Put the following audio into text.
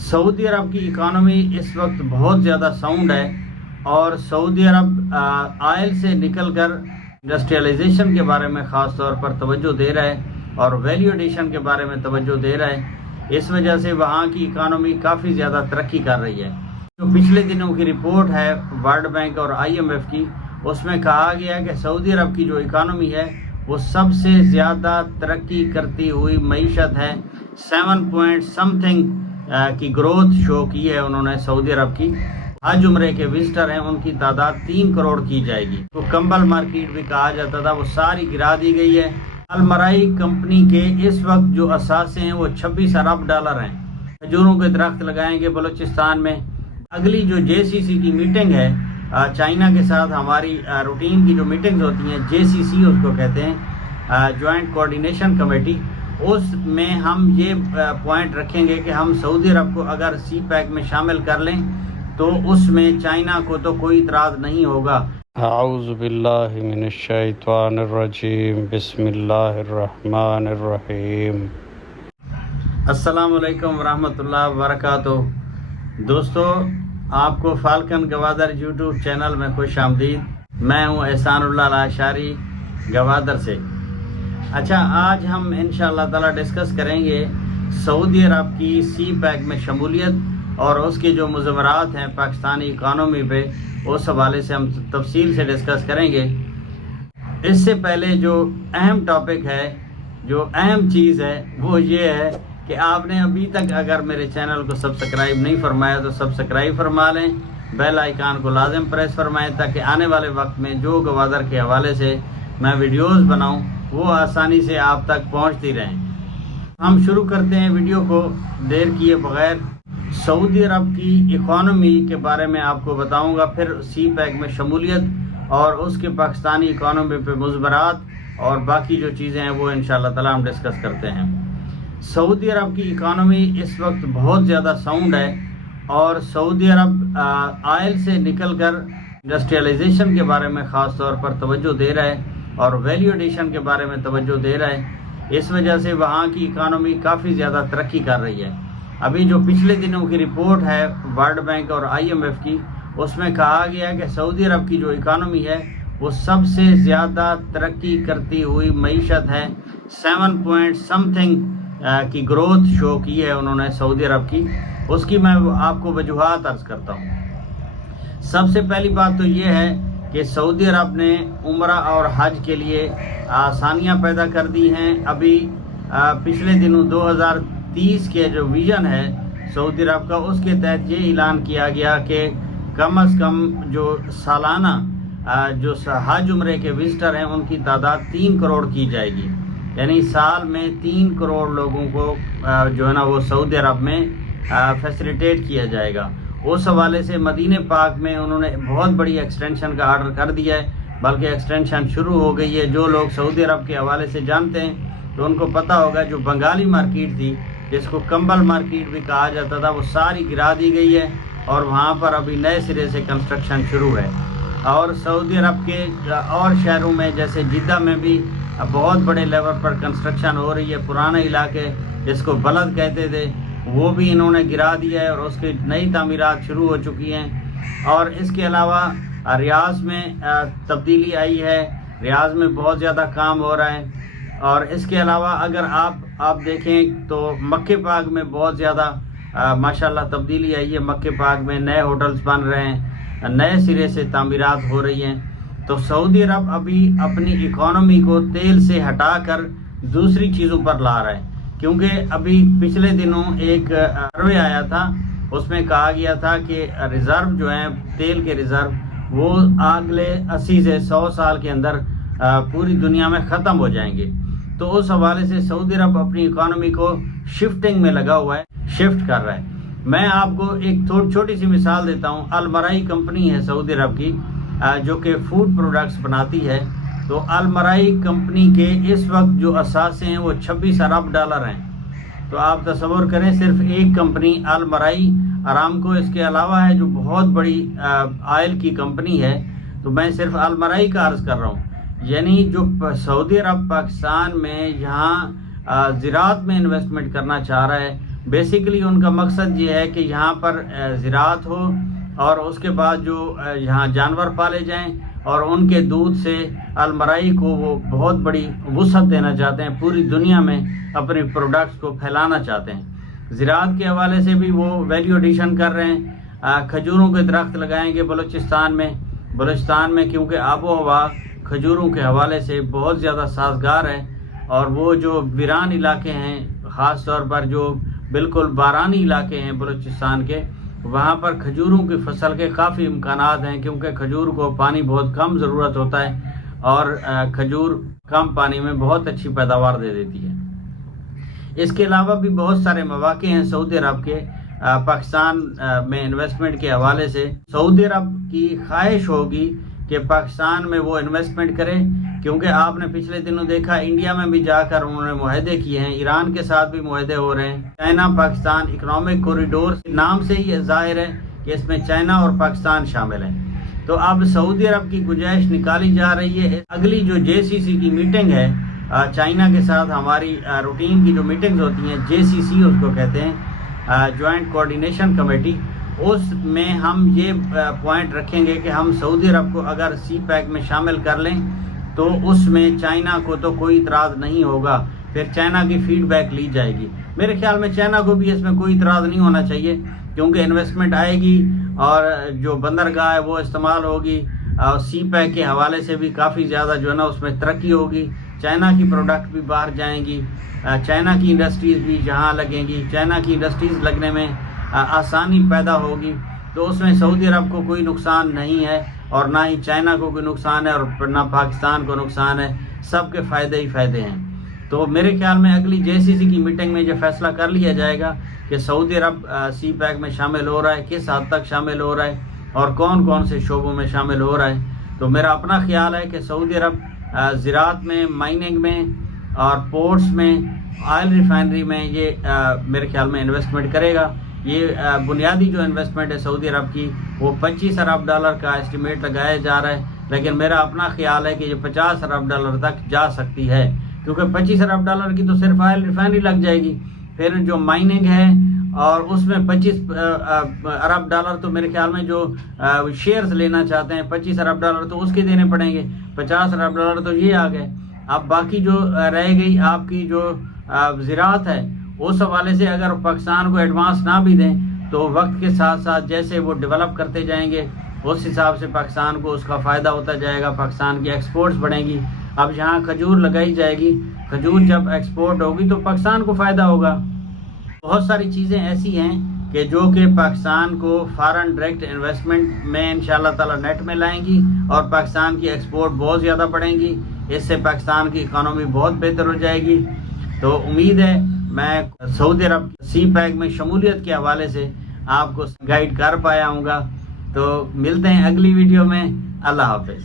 سعودی عرب کی اکانومی اس وقت بہت زیادہ ساؤنڈ ہے اور سعودی عرب آئل سے نکل کر انڈسٹریلائزیشن کے بارے میں خاص طور پر توجہ دے رہا ہے اور ویلیو ایڈیشن کے بارے میں توجہ دے رہا ہے۔ اس وجہ سے وہاں کی اکانومی کافی زیادہ ترقی کر رہی ہے۔ جو پچھلے دنوں کی رپورٹ ہے ورلڈ بینک اور IMF کی، اس میں کہا گیا ہے کہ سعودی عرب کی جو اکانومی ہے وہ سب سے زیادہ ترقی کرتی ہوئی معیشت ہے۔ 7 پوائنٹ سم تھنگ کی گروتھ شو کی ہے انہوں نے سعودی عرب کی۔ حج عمرے کے وزٹر ہیں، ان کی تعداد 3 کروڑ کی جائے گی۔ تو کمبل مارکیٹ بھی کہا جاتا تھا، وہ ساری گرا دی گئی ہے۔ المرائی کمپنی کے اس وقت جو اثاثے ہیں وہ 26 ارب ڈالر ہیں۔ کھجوروں کے درخت لگائیں گے بلوچستان میں۔ اگلی جو JCC کی میٹنگ ہے چائنا کے ساتھ، ہماری روٹین کی جو میٹنگز ہوتی ہیں JCC اس کو کہتے ہیں، جوائنٹ کوارڈینیشن کمیٹی، اس میں ہم یہ پوائنٹ رکھیں گے کہ ہم سعودی عرب کو اگر CPEC میں شامل کر لیں تو اس میں چائنا کو تو کوئی اعتراض نہیں ہوگا۔ اعوذ باللہ من الشیطان الرجیم، بسم اللہ الرحمن الرحیم۔ السلام علیکم ورحمۃ اللہ وبرکاتہ۔ دوستو، آپ کو فالکن گوادر YouTube چینل میں خوش آمدید۔ میں ہوں احسان اللہ الاشاری گوادر سے۔ اچھا، آج ہم انشاءاللہ تعالی ڈسکس کریں گے سعودی عرب کی CPEC میں شمولیت اور اس کے جو مضمرات ہیں پاکستانی اکانومی پہ، اس حوالے سے ہم تفصیل سے ڈسکس کریں گے۔ اس سے پہلے جو اہم ٹاپک ہے، جو اہم چیز ہے، وہ یہ ہے کہ آپ نے ابھی تک اگر میرے چینل کو سبسکرائب نہیں فرمایا تو سبسکرائب فرما لیں، بیل آئیکن کو لازم پریس فرمائیں تاکہ آنے والے وقت میں جو گوادر کے حوالے سے میں ویڈیوز بناؤں وہ آسانی سے آپ تک پہنچتی رہیں۔ ہم شروع کرتے ہیں ویڈیو کو دیر کیے بغیر۔ سعودی عرب کی اکانومی کے بارے میں آپ کو بتاؤں گا، پھر CPEC میں شمولیت اور اس کے پاکستانی اکانومی پہ مضمرات اور باقی جو چیزیں ہیں وہ انشاءاللہ تعالی ہم ڈسکس کرتے ہیں۔ سعودی عرب کی اکانومی اس وقت بہت زیادہ ساؤنڈ ہے اور سعودی عرب آئل سے نکل کر انڈسٹریلائزیشن کے بارے میں خاص طور پر توجہ دے رہا ہے اور ویلیو ایڈیشن کے بارے میں توجہ دے رہا ہے۔ اس وجہ سے وہاں کی اکانومی کافی زیادہ ترقی کر رہی ہے۔ ابھی جو پچھلے دنوں کی رپورٹ ہے ورلڈ بینک اور IMF کی، اس میں کہا گیا ہے کہ سعودی عرب کی جو اکانومی ہے وہ سب سے زیادہ ترقی کرتی ہوئی معیشت ہے۔ 7 پوائنٹ سم تھنگ کی گروتھ شو کی ہے انہوں نے سعودی عرب کی۔ اس کی میں آپ کو وجوہات عرض کرتا ہوں۔ سب سے پہلی بات تو یہ ہے کہ سعودی عرب نے عمرہ اور حج کے لیے آسانیاں پیدا کر دی ہیں۔ ابھی پچھلے دنوں 2030 کے جو ویژن ہے سعودی عرب کا، اس کے تحت یہ اعلان کیا گیا کہ کم از کم جو سالانہ جو حج عمرے کے وزٹر ہیں ان کی تعداد 3 کروڑ کی جائے گی، یعنی سال میں 3 کروڑ لوگوں کو جو ہے نا وہ سعودی عرب میں فیسیلیٹیٹ کیا جائے گا۔ اس حوالے سے مدینہ پاک میں انہوں نے بہت بڑی ایکسٹینشن کا آرڈر کر دیا ہے، بلکہ ایکسٹینشن شروع ہو گئی ہے۔ جو لوگ سعودی عرب کے حوالے سے جانتے ہیں تو ان کو پتہ ہوگا، جو بنگالی مارکیٹ تھی جس کو کمبل مارکیٹ بھی کہا جاتا تھا، وہ ساری گرا دی گئی ہے اور وہاں پر ابھی نئے سرے سے کنسٹرکشن شروع ہے۔ اور سعودی عرب کے اور شہروں میں جیسے جدہ میں بھی بہت بڑے لیول پر کنسٹرکشن ہو رہی ہے۔ پرانے علاقے جس کو بلد کہتے تھے وہ بھی انہوں نے گرا دیا ہے اور اس کی نئی تعمیرات شروع ہو چکی ہیں۔ اور اس کے علاوہ ریاض میں تبدیلی آئی ہے، ریاض میں بہت زیادہ کام ہو رہا ہے۔ اور اس کے علاوہ اگر آپ دیکھیں تو مکہ پاک میں بہت زیادہ ماشاءاللہ تبدیلی آئی ہے۔ مکہ پاک میں نئے ہوٹلز بن رہے ہیں، نئے سرے سے تعمیرات ہو رہی ہیں۔ تو سعودی عرب ابھی اپنی اکانومی کو تیل سے ہٹا کر دوسری چیزوں پر لا رہا ہے، کیونکہ ابھی پچھلے دنوں ایک سروے آیا تھا، اس میں کہا گیا تھا کہ ریزرو جو ہیں تیل کے ریزرو وہ اگلے 80 سے 100 سال کے اندر پوری دنیا میں ختم ہو جائیں گے۔ تو اس حوالے سے سعودی عرب اپنی اکانومی کو شفٹنگ میں لگا ہوا ہے، شفٹ کر رہا ہے۔ میں آپ کو ایک چھوٹی سی مثال دیتا ہوں۔ المرائی کمپنی ہے سعودی عرب کی جو کہ فوڈ پروڈکٹس بناتی ہے۔ تو المرائی کمپنی کے اس وقت جو اثاثے ہیں وہ 26 ارب ڈالر ہیں۔ تو آپ تصور کریں، صرف ایک کمپنی المرائی ارامکو اس کے علاوہ ہے جو بہت بڑی آئل کی کمپنی ہے۔ تو میں صرف المرائی کا عرض کر رہا ہوں، یعنی جو سعودی عرب پاکستان میں یہاں زراعت میں انویسٹمنٹ کرنا چاہ رہا ہے بیسیکلی ان کا مقصد یہ ہے کہ یہاں پر زراعت ہو اور اس کے بعد جو یہاں جانور پالے جائیں اور ان کے دودھ سے المرائی کو وہ بہت بڑی وسعت دینا چاہتے ہیں، پوری دنیا میں اپنی پروڈکٹس کو پھیلانا چاہتے ہیں۔ زراعت کے حوالے سے بھی وہ ویلیو ایڈیشن کر رہے ہیں۔ کھجوروں کے درخت لگائیں گے بلوچستان میں کیونکہ آب و ہوا کھجوروں کے حوالے سے بہت زیادہ سازگار ہے، اور وہ جو ویران علاقے ہیں، خاص طور پر جو بالکل بارانی علاقے ہیں بلوچستان کے، وہاں پر کھجوروں کی فصل کے کافی امکانات ہیں، کیونکہ کھجور کو پانی بہت کم ضرورت ہوتا ہے اور کھجور کم پانی میں بہت اچھی پیداوار دے دیتی ہے۔ اس کے علاوہ بھی بہت سارے مواقع ہیں سعودی عرب کے پاکستان میں انویسٹمنٹ کے حوالے سے۔ سعودی عرب کی خواہش ہوگی کہ پاکستان میں وہ انویسٹمنٹ کرے، کیونکہ آپ نے پچھلے دنوں دیکھا انڈیا میں بھی جا کر انہوں نے معاہدے کیے ہیں، ایران کے ساتھ بھی معاہدے ہو رہے ہیں۔ چائنا پاکستان اکنامک کوریڈور نام سے ہی ظاہر ہے کہ اس میں چائنا اور پاکستان شامل ہیں۔ تو اب سعودی عرب کی گنجائش نکالی جا رہی ہے۔ اگلی جو JCC کی میٹنگ ہے چائنا کے ساتھ، ہماری روٹین کی جو میٹنگز ہوتی ہیں JCC اس کو کہتے ہیں، جوائنٹ کوارڈینیشن کمیٹی، اس میں ہم یہ پوائنٹ رکھیں گے کہ ہم سعودی عرب کو اگر CPEC میں شامل کر لیں تو اس میں چائنا کو تو کوئی اعتراض نہیں ہوگا، پھر چائنا کی فیڈ بیک لی جائے گی۔ میرے خیال میں چائنا کو بھی اس میں کوئی اعتراض نہیں ہونا چاہیے، کیونکہ انویسٹمنٹ آئے گی اور جو بندرگاہ ہے وہ استعمال ہوگی، اور CPEC کے حوالے سے بھی کافی زیادہ جو ہے نا اس میں ترقی ہوگی، چائنا کی پروڈکٹ بھی باہر جائیں گی، چائنا کی انڈسٹریز بھی جہاں لگیں گی، چائنا کی انڈسٹریز لگنے میں آسانی پیدا ہوگی، تو اس میں سعودی عرب کو کوئی نقصان نہیں ہے اور نہ ہی چائنا کو کوئی نقصان ہے اور نہ پاکستان کو نقصان ہے، سب کے فائدے ہی فائدے ہیں۔ تو میرے خیال میں اگلی JCC کی میٹنگ میں یہ فیصلہ کر لیا جائے گا کہ سعودی عرب CPEC میں شامل ہو رہا ہے، کس حد تک شامل ہو رہا ہے اور کون کون سے شعبوں میں شامل ہو رہا ہے۔ تو میرا اپنا خیال ہے کہ سعودی عرب زراعت میں، مائننگ میں اور پورٹس میں، آئل ریفائنری میں یہ میرے خیال میں انویسٹمنٹ کرے گا۔ یہ بنیادی جو انویسٹمنٹ ہے سعودی عرب کی وہ $25 ارب کا اسٹیمیٹ لگایا جا رہا ہے، لیکن میرا اپنا خیال ہے کہ یہ $50 ارب تک جا سکتی ہے، کیونکہ $25 ارب کی تو صرف آئل ریفائنری لگ جائے گی، پھر جو مائننگ ہے اور اس میں $25 ارب تو میرے خیال میں جو شیئرز لینا چاہتے ہیں $25 ارب تو اس کے دینے پڑیں گے، $50 ارب تو یہ آ گئے۔ اب باقی جو رہ گئی آپ کی جو زراعت ہے، اس حوالے سے اگر پاکستان کو ایڈوانس نہ بھی دیں تو وقت کے ساتھ ساتھ جیسے وہ ڈیولپ کرتے جائیں گے اس حساب سے پاکستان کو اس کا فائدہ ہوتا جائے گا، پاکستان کی ایکسپورٹس بڑھیں گی۔ اب یہاں کھجور لگائی جائے گی، کھجور جب ایکسپورٹ ہوگی تو پاکستان کو فائدہ ہوگا۔ بہت ساری چیزیں ایسی ہیں کہ جو کہ پاکستان کو فارن ڈائریکٹ انویسٹمنٹ میں انشاءاللہ تعالی نیٹ میں لائیں گی اور پاکستان کی ایکسپورٹ بہت زیادہ بڑھیں گی، اس سے پاکستان کی اکانومی بہت بہتر ہو جائے گی۔ تو امید ہے میں سعودی عرب CPEC میں شمولیت کے حوالے سے آپ کو گائیڈ کر پایا ہوں گا۔ تو ملتے ہیں اگلی ویڈیو میں، اللہ حافظ۔